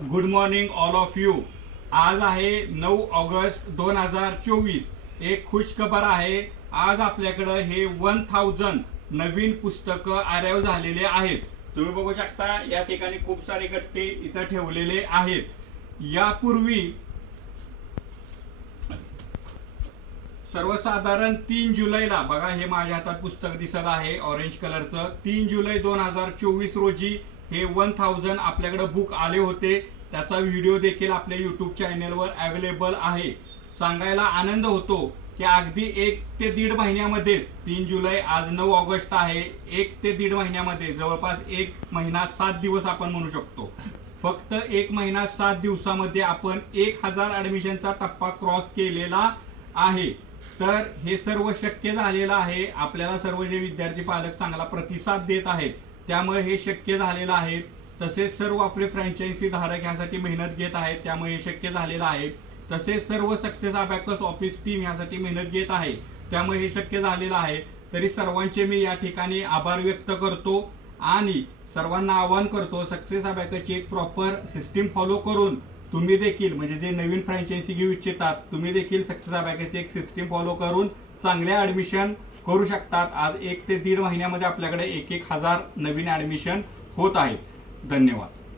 Good morning all of you. आज आहे 9 August 2024। एक खुश खबर आहे। आज आपल्याकडे हे 1000 नवीन पुस्तकं अराइव झालेले आहेत। तुम्ही बघू शकता या ठिकाणी खूप सारे गट्टे इथं ठेवलेले आहेत। यापूर्वी सर्वसाधारण 3 जुलैला बघा, हे माझ्या हातात पुस्तक दिसत आहे ऑरेंज कलरचं। 3 जुलै 2024 रोजी हे 1000 आपल्याकडे बुक आले होते। त्याचा व्हिडिओ देखील आपल्या यूट्यूब चॅनलवर अवेलेबल आहे। सांगायला आनंद होतो की अगदी 1 ते 1.5 महिन्यामध्येच 3 जुलै आज 9 ऑगस्ट आहे। 1 ते 1.5 महिन्यामध्ये जवळपास 1 महिना 7 दिवस आपण म्हणू शकतो। फक्त 1 महिना 7 दिवसामध्ये आपण 1000 ऍडमिशनचा टप्पा क्रॉस केलेला आहे। तर हे सर्व शक्य झालेलं आहे। आपल्याला सर्व जे विद्यार्थी पालक चांगला प्रतिसाद देत आहेत त्यामुळे हे शक्य झालेलं आहे। तसेच सर्व आपले फ्रँचायझी धारक यासाठी मेहनत घेत आहेत त्यामुळे हे शक्य झालेलं आहे। तसेच सर्व सक्सेस अबॅकस ऑफिस टीम यासाठी मेहनत घेत आहे त्यामुळे हे शक्य झालेलं आहे। तरी सर्वांचे मी या ठिकाणी आभार व्यक्त करतो आणि सर्वांना आवाहन करतो, सक्सेस अबॅकसची एक प्रॉपर सिस्टीम फॉलो करून तुम्ही देखील म्हणजे जे नवीन फ्रँचायझी घेऊ इच्छितात तुम्ही देखील सक्सेस अबॅकसची एक सिस्टीम फॉलो करून चांगले ऍडमिशन करू शकतात। आज 1 ते 1.5 महिन्यामध्ये आपल्याकडे 1000 नवीन ऍडमिशन होत आहेत। धन्यवाद।